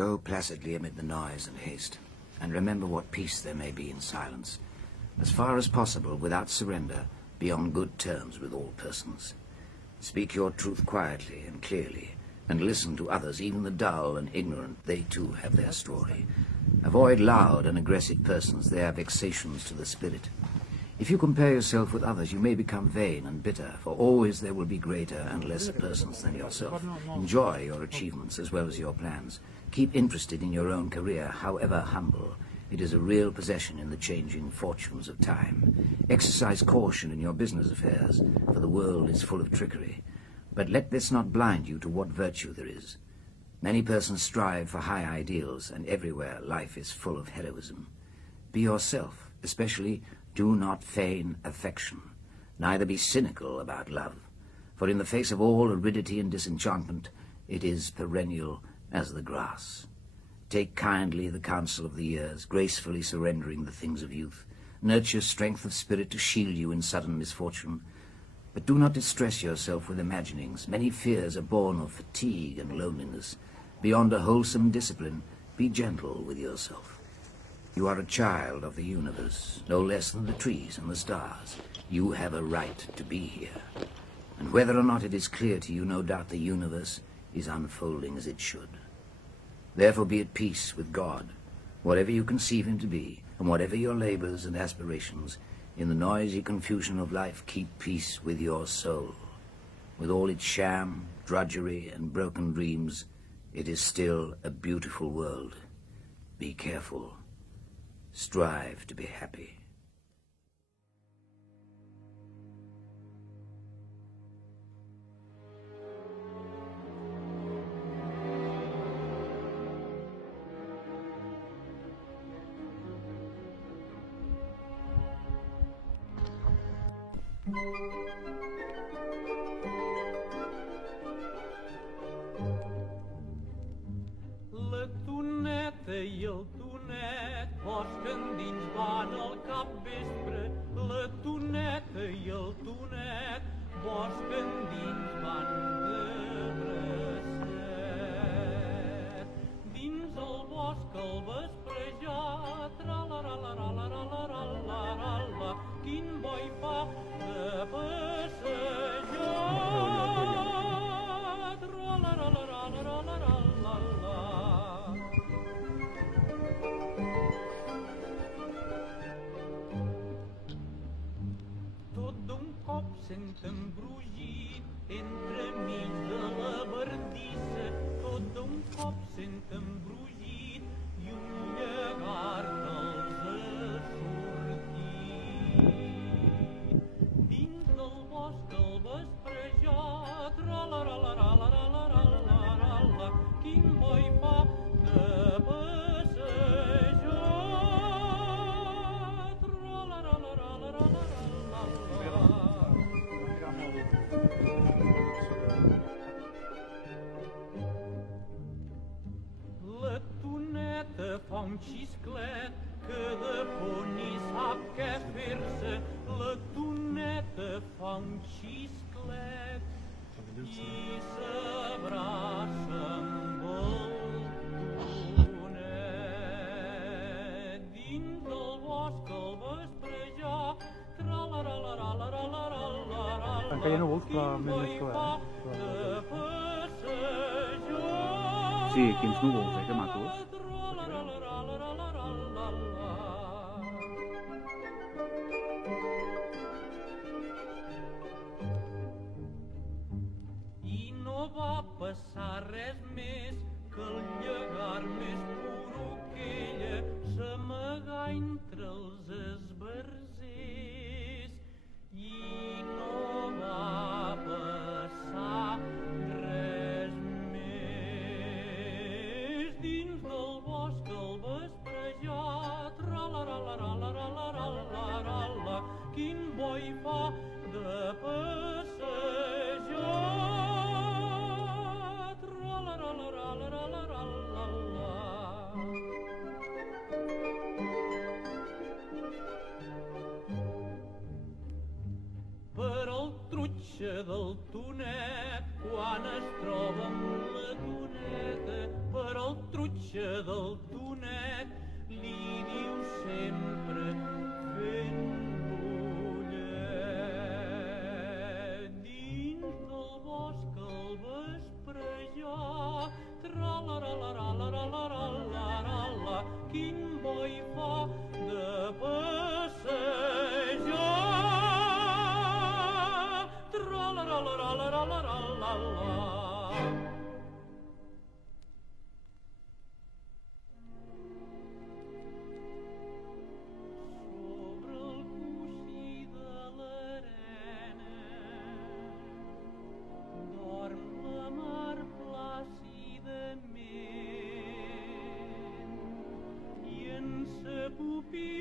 Go placidly amid the noise and haste, and remember what peace there may be in silence. As far as possible, without surrender, be on good terms with all persons. Speak your truth quietly and clearly, and listen to others, even the dull and ignorant. They too have their story. Avoid loud and aggressive persons. They are vexations to the spirit. If you compare yourself with others, you may become vain and bitter, for always there will be greater and lesser persons than yourself. Enjoy your achievements as well as your plans. Keep interested in your own career, however humble. It is a real possession in the changing fortunes of time. Exercise caution in your business affairs, for the world is full of trickery. But let this not blind you to what virtue there is. Many persons strive for high ideals, and everywhere life is full of heroism. Be yourself, especially do not feign affection, neither be cynical about love, for in the face of all aridity and disenchantment, it is perennial as the grass. Take kindly the counsel of the years, gracefully surrendering the things of youth. Nurture strength of spirit to shield you in sudden misfortune. But do not distress yourself with imaginings. Many fears are born of fatigue and loneliness. Beyond a wholesome discipline, be gentle with yourself. You are a child of the universe, no less than the trees and the stars. You have a right to be here. And whether or not it is clear to you, no doubt the universe is unfolding as it should. Therefore be at peace with God, whatever you conceive him to be, and whatever your labors and aspirations. In the noisy confusion of life, keep peace with your soul. With all its sham, drudgery, and broken dreams, it is still a beautiful world. Be careful. Strive to be happy. La toneta i el tonet bosquen dins van al capvespre. La toneta i el tonet bosquen dins van de bracet. Dins el bosc al vespre ja tra-la-la-la-la-la-la-la-la-la-la, quin bo hi fa de passejar. Tra-la-la-la-la-la-la-la-la. Tot d'un cop sentem brugit entremig de la bardissa. Tot d'un cop sentem brugit i un llegat els ha sortit. Dins del bosc al vespre ja tra-la-la-la-la-la-la-la-la-la, quin bo hi fa de passejar. La toneta fa un xisclet que de por ni sap què fer-se. La toneta fa un xisclet i s'abraça amb el tonet. Dins del bosc al vespre ja tra-la-la-la-la-la-la-la-la-la, Encara ja no vols que quin bo més hi clar, fa de passejar. Sí, quins núvols, que macos. I no va passar res més que el llegar més puro que ella s'amagà entre els esbarzers. I no va passar res més. Dins del bosc al vespre ja tra-la-la-la-la-la-la-la-la-la, quin bo hi fa de passejar. Tra-la-la-la-la-la-la-la-la. Per al trutxa del tonet, quan es troba amb la toneta, per al trutxa punxa del Tonet li diu sempre fent bullet. Dins del bosc al vesprejar, tra-la-la-la-la-la-la-la-la-la, quin bo hi fa de passejar. Tra-la-la-la-la-la-la-la-la. Sobre el coixí de l'arena dorm la mar plàcidament i en sa pupil·la